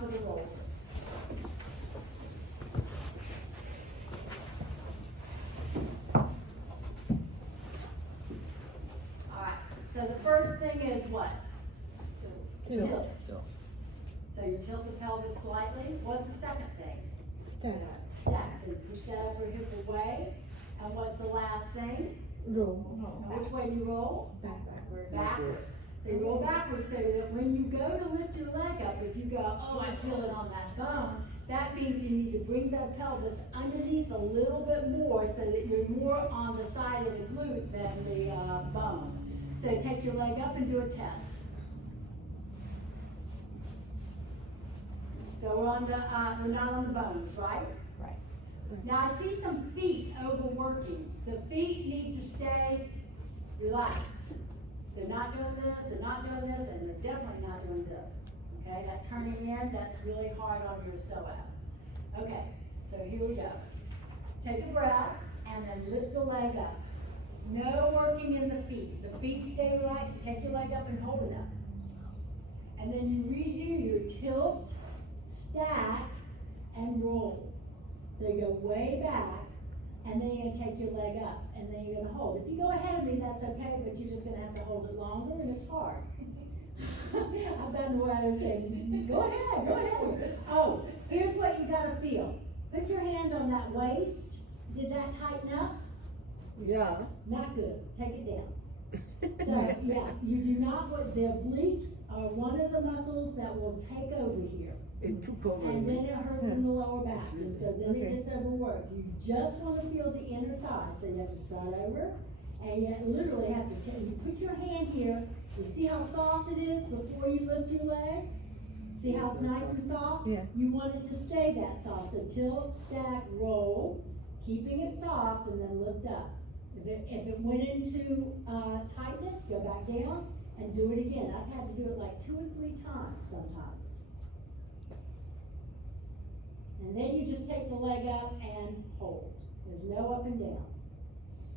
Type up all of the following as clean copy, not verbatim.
for the rolls. All right, so the first thing is what? Tilt. So you tilt the pelvis slightly. What's the second thing? Stack. So you push that upper hip away. And what's the last thing? Roll. Which way do you roll? Backwards. Backwards. So you roll backwards so that when you go to lift your leg up, if you go, oh, I feel it on that bone, that means you need to bring the pelvis underneath a little bit more so that you're more on the side of the glute than the bone. So take your leg up and do a test. So we're not on the bones, right? Right. Now I see some feet overworking. The feet need to stay relaxed. They're not doing this, they're not doing this, and they're definitely not doing this. Okay, that turning in, that's really hard on your psoas. Okay, so here we go. Take a breath and then lift the leg up. No working in the feet. The feet stay relaxed. You take your leg up and hold it up. And then you redo your tilt, stack, and roll. So you go way back, and then you're gonna take your leg up, and then you're gonna hold. If you go ahead of me, that's okay, but you're just gonna have to hold it longer, and it's hard. I've gotten the way I was saying, go ahead. Oh, here's what you gotta feel. Put your hand on that waist. Did that tighten up? Yeah. Not good. Take it down. So, yeah, you do not want, the obliques are one of the muscles that will take over here. It took over. And then it hurts in the lower back, and so then Okay. it gets overworked. You just want to feel the inner thigh, so you have to start over, and you literally have to, you put your hand here, you see how soft it is before you lift your leg? See how it's nice and soft? Yeah. You want it to stay that soft, so tilt, stack, roll, keeping it soft, and then lift up. If it went into tightness, go back down and do it again. I've had to do it like 2 or 3 times sometimes. And then you just take the leg up and hold. There's no up and down.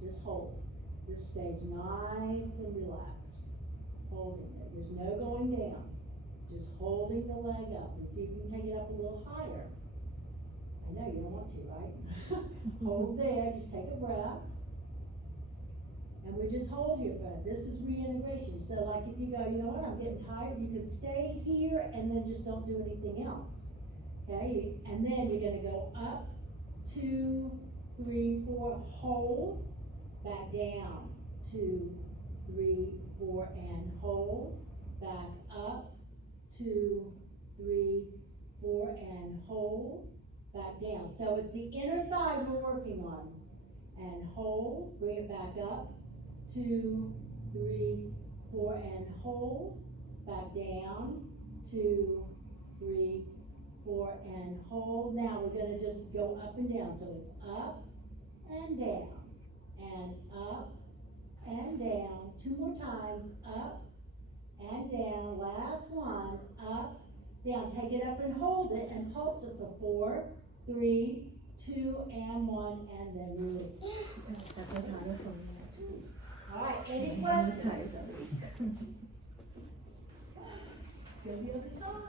Just hold. Just stays nice and relaxed. Holding it. There's no going down. Just holding the leg up. And see if you can take it up a little higher. I know you don't want to, right? Hold there. Just take a breath. And we just hold here for it. This is reintegration. So like if you go, you know what, I'm getting tired, you can stay here and then just don't do anything else. Okay, and then you're gonna go up, 2, 3, 4, hold, back down, 2, 3, 4, and hold, back up, 2, 3, 4, and hold, back down. So it's the inner thigh we're working on. And hold, bring it back up, 2, 3, 4, and hold, back down, 2, 3, 4, and hold. Now we're gonna just go up and down. So it's up and down, and up and down. 2 more times, up and down. Last one, up, down. Take it up and hold it and pulse it for 4, 3, 2, and 1, and then release. All right, any questions? Let's go to the other side.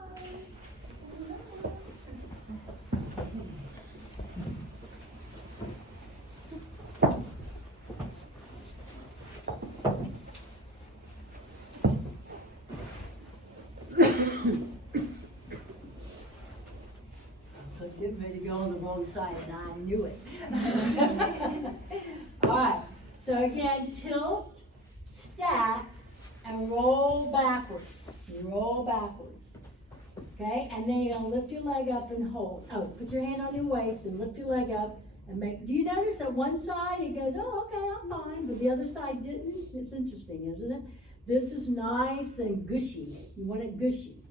So getting ready to go on the wrong side, and I knew it. All right, so again, tilt, stack, and roll backwards. Roll backwards. Okay, and then you're gonna lift your leg up and hold. Oh, put your hand on your waist and lift your leg up and make, do you notice that one side it goes, oh, okay, I'm fine, but the other side didn't? It's interesting, isn't it? This is nice and gushy. You want it gushy.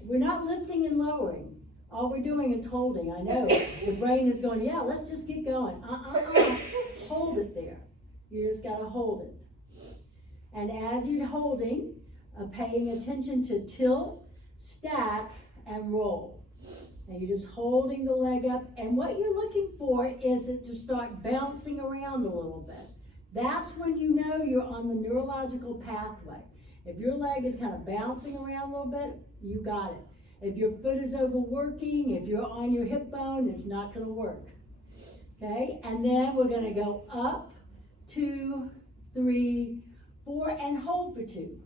We're not lifting and lowering. All we're doing is holding. I know the brain is going, yeah, let's just get going. Hold it there. You just gotta hold it. And as you're holding, paying attention to tilt, stack, and roll. And you're just holding the leg up. And what you're looking for is it to start bouncing around a little bit. That's when you know you're on the neurological pathway. If your leg is kind of bouncing around a little bit, you got it. If your foot is overworking, if you're on your hip bone, it's not gonna work. Okay, and then we're gonna go up, 2, 3, 4, and hold for 2.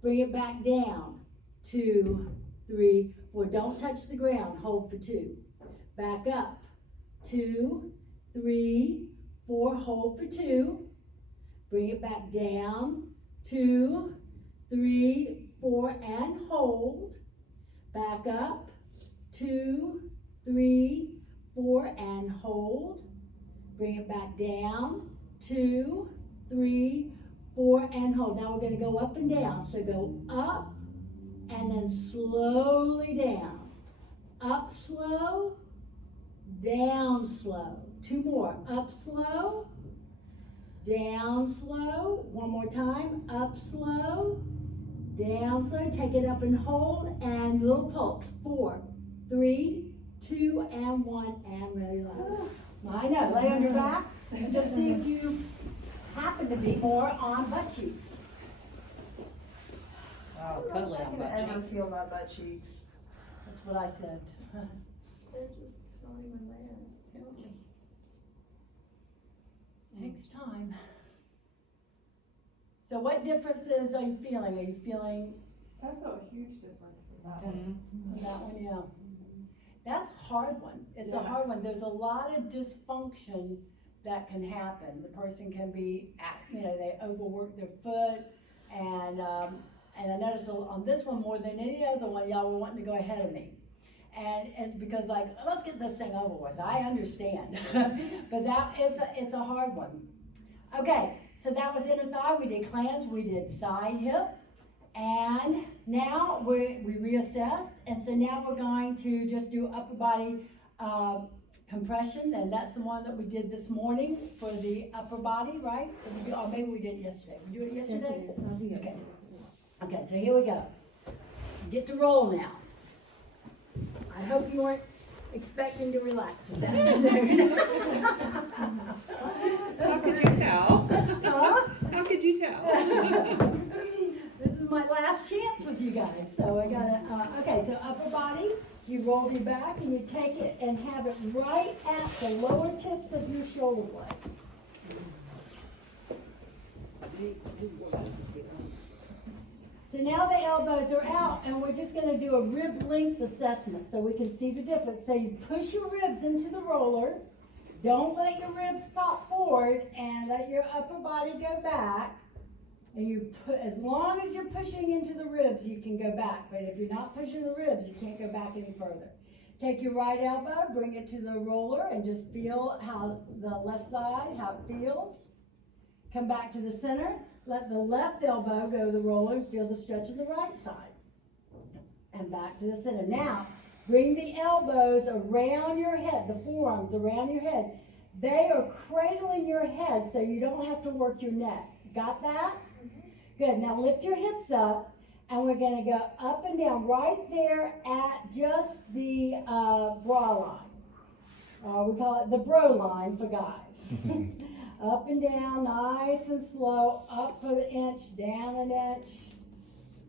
Bring it back down, 2, 3, 4. Don't touch the ground, hold for 2. Back up, 2, 3, 4, hold for 2. Bring it back down, 2, 3, 4, and hold. Back up, 2, 3, 4, and hold. Bring it back down, 2, 3, 4, and hold. Now we're going to go up and down. So go up and then slowly down. Up slow, down slow. 2 more. Up slow, down slow. 1 more time. Up slow, down slow. Take it up and hold, and little pulse. 4, 3, 2, and 1, and relax. I know, lay on your back and just see if you happen to be more on butt cheeks. Oh, totally on butt I can ever cheeks. feel my butt cheeks. That's what I said. They're just not even there. Takes time. So what differences are you feeling? Are you feeling I felt a huge difference from that one. Mhm. that one? Yeah. That's a hard one. It's a Yeah. hard one. There's a lot of dysfunction that can happen. The person can be, they overwork their foot, and I noticed on this one more than any other one, y'all were wanting to go ahead of me. And it's because let's get this thing over with. I understand, but it's a hard one. Okay, so that was inner thigh. We did clams. We did side hip, and now we reassessed. And so now we're going to just do upper body compression, and that's the one that we did this morning for the upper body, right? Or maybe we did it yesterday. We do it yesterday. Okay. Okay, so here we go. Get to roll now. I hope you weren't expecting to relax this afternoon. How could you tell? Huh? How could you tell? This is my last chance with you guys, so I gotta, okay, so upper body, you roll your back and you take it and have it right at the lower tips of your shoulder blades. So now the elbows are out, and we're just gonna do a rib length assessment so we can see the difference. So you push your ribs into the roller. Don't let your ribs pop forward, and let your upper body go back. And you put, as long as you're pushing into the ribs, you can go back. But if you're not pushing the ribs, you can't go back any further. Take your right elbow, bring it to the roller, and just feel how the left side, how it feels. Come back to the center. Let the left elbow go to the roller and feel the stretch of the right side. And back to the center. Now, bring the elbows around your head, the forearms around your head. They are cradling your head so you don't have to work your neck. Got that? Good. Now lift your hips up, and we're going to go up and down right there at just the bra line. We call it the bro line for guys. Up and down, nice and slow, up an inch, down an inch,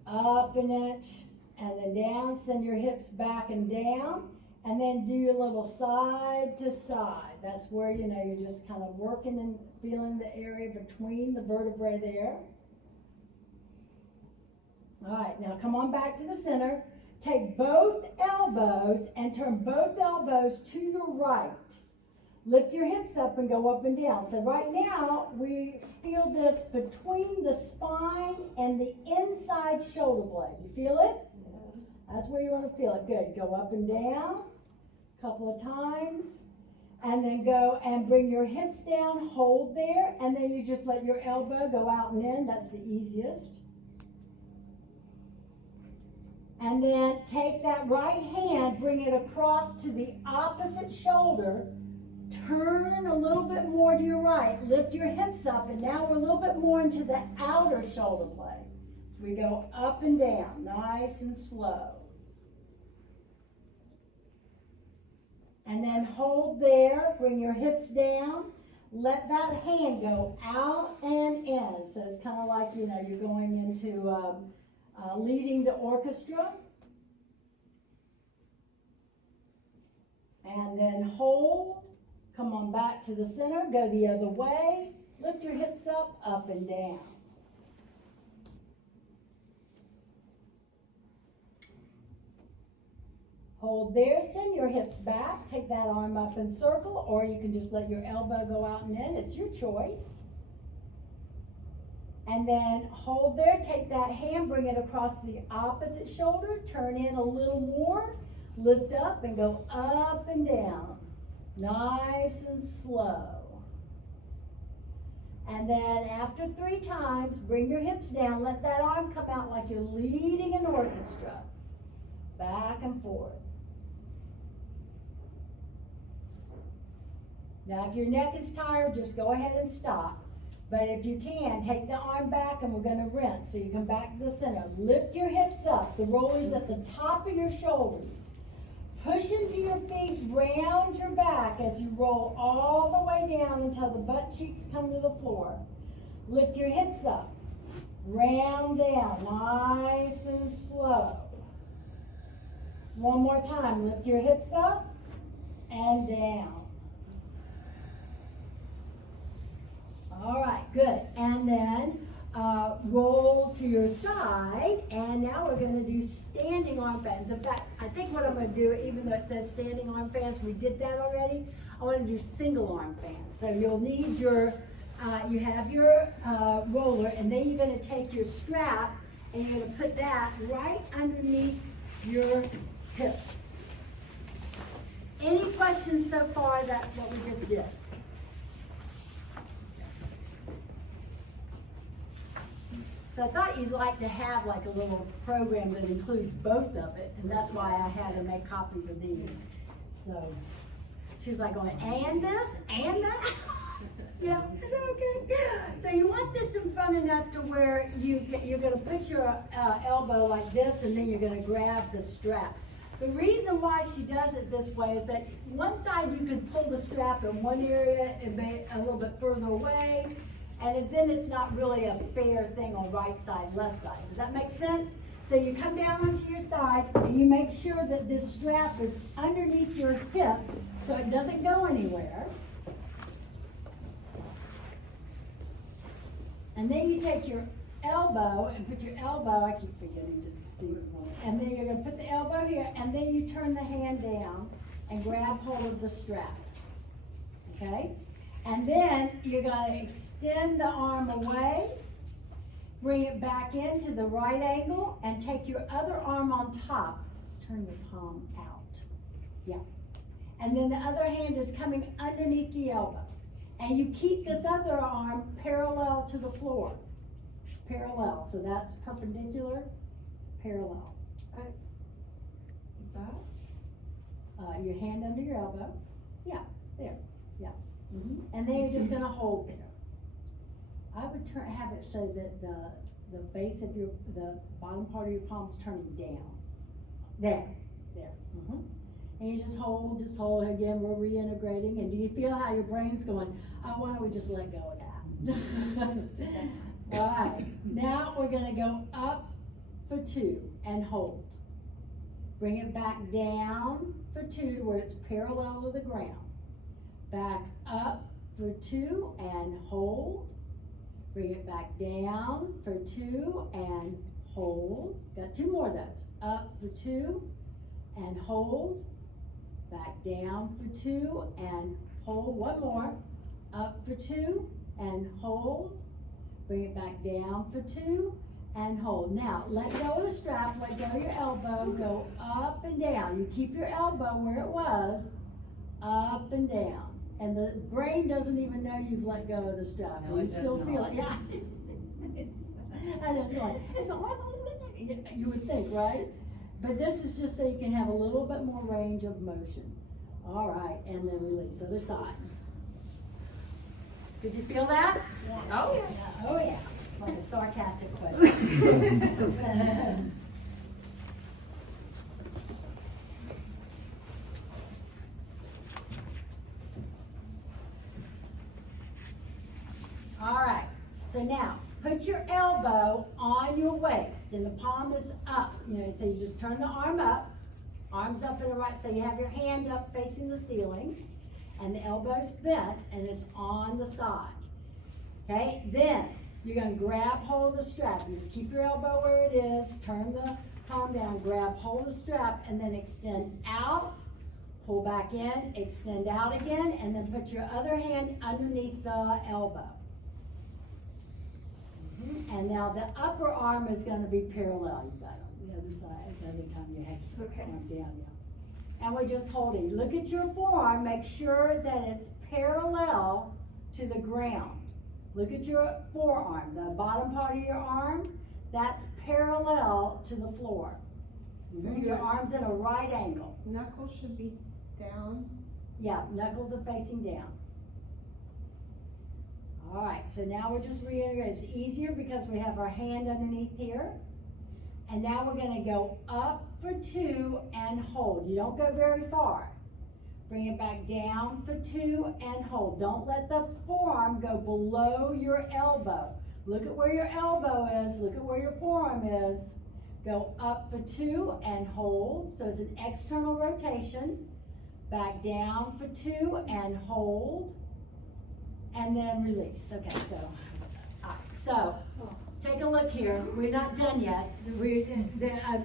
up an inch, and then down. Send your hips back and down, and then do your little side to side. That's where, you're just kind of working and feeling the area between the vertebrae there. All right, now come on back to the center. Take both elbows and turn both elbows to your right. Lift your hips up and go up and down. So right now, we feel this between the spine and the inside shoulder blade. You feel it? Yes. That's where you want to feel it. Good. Go up and down a couple of times. And then go and bring your hips down, hold there, and then you just let your elbow go out and in. That's the easiest. And then take that right hand, bring it across to the opposite shoulder. Turn a little bit more to your right. Lift your hips up, and now we're a little bit more into the outer shoulder blade. We go up and down, nice and slow. And then hold there, bring your hips down. Let that hand go out and in. So it's kind of like, you're going into leading the orchestra. And then hold, come on back to the center, go the other way, lift your hips up and down. Hold there, send your hips back, take that arm up and circle, or you can just let your elbow go out and in, it's your choice. And then hold there, take that hand, bring it across the opposite shoulder, turn in a little more, lift up and go up and down, nice and slow. And then after 3 times, bring your hips down, let that arm come out like you're leading an orchestra, back and forth. Now, if your neck is tired, just go ahead and stop. But if you can, take the arm back and we're gonna rinse. So you come back to the center. Lift your hips up. The roller's at the top of your shoulders. Push into your feet, round your back as you roll all the way down until the butt cheeks come to the floor. Lift your hips up. Round down, nice and slow. One more time. Lift your hips up and down. All right, good. And then roll to your side, and now we're going to do standing arm fans. In fact, I think what I'm going to do, even though it says standing arm fans, we did that already, I want to do single arm fans. So you'll need your, you have your roller, and then you're going to take your strap, and you're going to put that right underneath your hips. Any questions so far that what we just did? So I thought you'd like to have like a little program that includes both of it, and that's why I had to make copies of these. So she was like going, and this, and that? Yeah, is that okay? So you want this in front enough to where you're gonna put your elbow like this, and then you're gonna grab the strap. The reason why she does it this way is that one side you can pull the strap in one area and be a little bit further away, and then it's not really a fair thing on right side, left side. Does that make sense? So you come down onto your side and you make sure that this strap is underneath your hip so it doesn't go anywhere. And then you take your elbow and put your elbow, I keep forgetting to see it, and then you're going to put the elbow here, and then you turn the hand down and grab hold of the strap. Okay? And then you're going to extend the arm away, bring it back into the right angle, and take your other arm on top. Turn your palm out. Yeah. And then the other hand is coming underneath the elbow. And you keep this other arm parallel to the floor. Parallel. So that's perpendicular, parallel. Your hand under your elbow. Yeah, there. Yeah. And then you're just going to hold there. I would have it so that the base of the bottom part of your palm is turning down. There. And you just hold. Again, we're reintegrating. And do you feel how your brain's going, oh, why don't we just let go of that? All right. Now we're going to go up for 2 and hold. Bring it back down for 2 to where it's parallel to the ground. Back up for 2 and hold. Bring it back down for 2 and hold. Got 2 more of those. Up for 2 and hold. Back down for 2 and hold. One more. Up for 2 and hold. Bring it back down for 2 and hold. Now, let go of the strap, let go of your elbow, go up and down. You keep your elbow where it was, up and down. And the brain doesn't even know you've let go of the strap. No, You it still does feel not. it. Yeah. And it's going, you would think, right? But this is just so you can have a little bit more range of motion. All right, and then release. Other side. Did you feel that? Yeah. Oh, yeah. Oh, yeah. Like a sarcastic question. All right, so now put your elbow on your waist and the palm is up. So you just turn the arm up arms up in the right, so you have your hand up facing the ceiling, and the elbow's bent, and it's on the side. Okay, then, you're gonna grab hold of the strap, you just keep your elbow where it is, turn the palm down, grab hold of the strap, and then extend out, pull back in, extend out again, and then put your other hand underneath the elbow. And now the upper arm is gonna be parallel, you got it on the other side, the other time you have your Okay. arm down, yeah. And we're just holding, look at your forearm, make sure that it's parallel to the ground. Look at your forearm, the bottom part of your arm, that's parallel to the floor. Your arm's in a right angle. Knuckles should be down. Yeah, knuckles are facing down. All right, so now we're just reintegrating. It's easier because we have our hand underneath here. And now we're gonna go up for 2 and hold. You don't go very far. Bring it back down for 2 and hold. Don't let the forearm go below your elbow. Look at where your elbow is, look at where your forearm is. Go up for 2 and hold, so it's an external rotation. Back down for 2 and hold. And then release, okay, so, all right, so, take a look here, we're not done yet,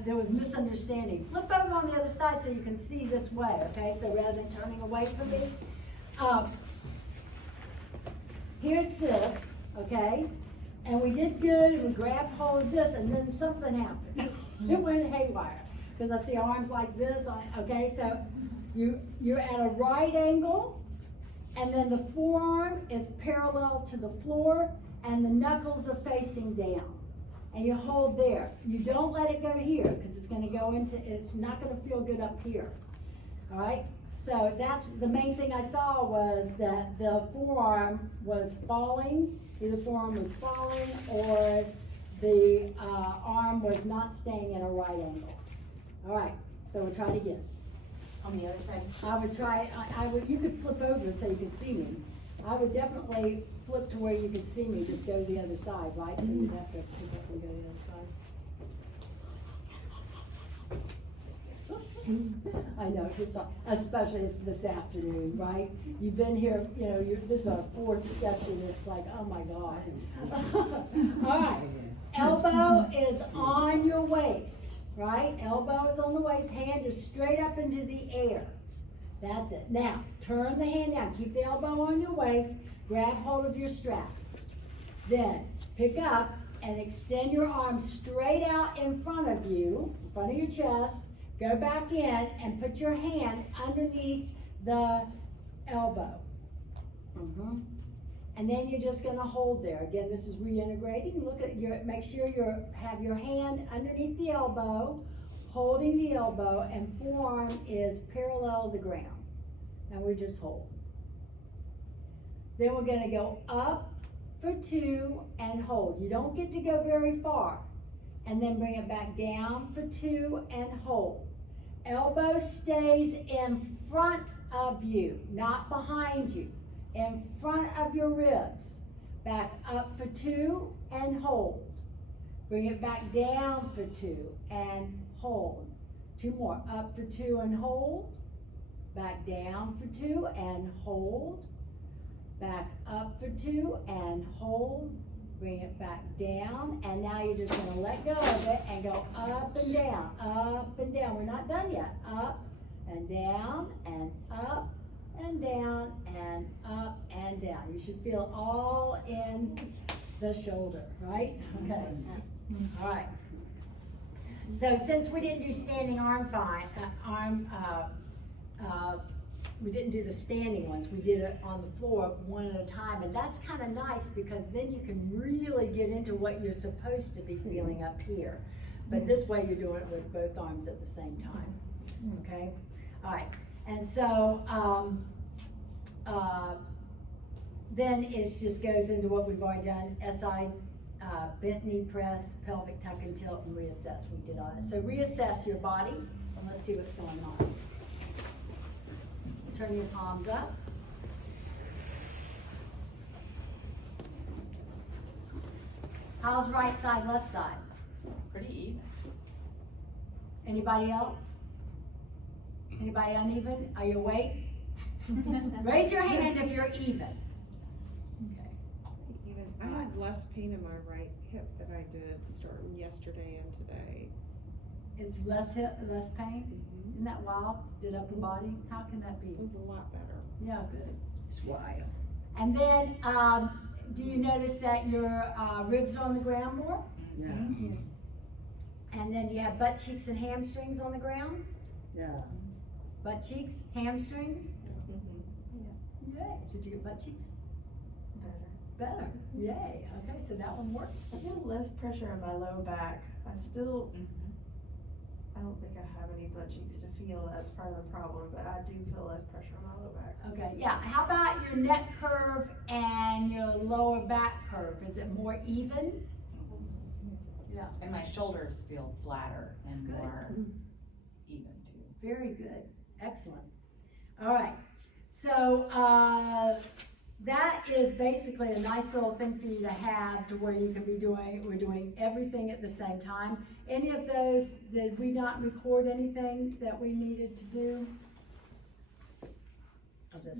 there was misunderstanding. Flip over on the other side so you can see this way, okay, so rather than turning away from me. Here's this, okay, and we did good, we grabbed hold of this, and then something happened. It went haywire, because I see arms like this, okay, so you're at a right angle, and then the forearm is parallel to the floor, and the knuckles are facing down. And you hold there. You don't let it go here, because it's gonna go into, it's not gonna feel good up here. All right? So that's, the main thing I saw was that the forearm was falling, either forearm was falling, or the arm was not staying in a right angle. All right, so we'll try it again. On the other side. I would try, you could flip over so you could see me. I would definitely flip to where you could see me, just go to the other side, right? So you'd have to definitely go to the other side. I know, especially this afternoon, right? You've been here, this is our 4th session, it's like, oh my God. All right, elbow is on your waist. Right? Elbow is on the waist, hand is straight up into the air. That's it. Now, turn the hand down. Keep the elbow on your waist. Grab hold of your strap. Then, pick up and extend your arm straight out in front of you, in front of your chest. Go back in and put your hand underneath the elbow. And then you're just gonna hold there. Again, this is reintegrating. Look at make sure you have your hand underneath the elbow, holding the elbow, and forearm is parallel to the ground. And we just hold. Then we're gonna go up for 2 and hold. You don't get to go very far. And then bring it back down for 2 and hold. Elbow stays in front of you, not behind you. In front of your ribs. Back up for 2 and hold. Bring it back down for 2 and hold. 2 more. Up for 2 and hold. Back down for 2 and hold. Back up for 2 and hold. Bring it back down. And now you're just going to let go of it and go up and down. Up and down. We're not done yet. Up and down and up and down and up and down. You should feel all in the shoulder, right? Okay. All right. So since we didn't do standing arm we didn't do the standing ones. We did it on the floor one at a time, and that's kind of nice because then you can really get into what you're supposed to be feeling up here. But this way you're doing it with both arms at the same time. Okay. All right. And so, then it just goes into what we've already done, SI, bent knee press, pelvic tuck and tilt, and reassess. We did all that. So reassess your body, and let's see what's going on. Turn your palms up. How's right side, left side? Pretty even. Anybody else? Anybody uneven? Are you awake? Raise your hand if you're even. Okay. I have less pain in my right hip than I did starting yesterday and today. It's less pain? Isn't that wild? Did upper body? How can that be? It was a lot better. Yeah, good. It's wild. And then, do you notice that your ribs are on the ground more? Yeah, And then you have butt cheeks and hamstrings on the ground? yeah. Butt cheeks, hamstrings? Mm-hmm. Yay. Did you get butt cheeks? Better. Better. Yay. Okay, so that one works. I feel less pressure in my low back. I don't think I have any butt cheeks to feel. That's part of the problem, but I do feel less pressure on my low back. Okay, yeah. How about your neck curve and your lower back curve? Is it more even? Yeah. And my shoulders feel flatter and Good. more even too. Very good. Excellent. All right. So, that is basically a nice little thing for you to have to where you can be we're doing everything at the same time. Any of those, did we not record anything that we needed to do? Of this?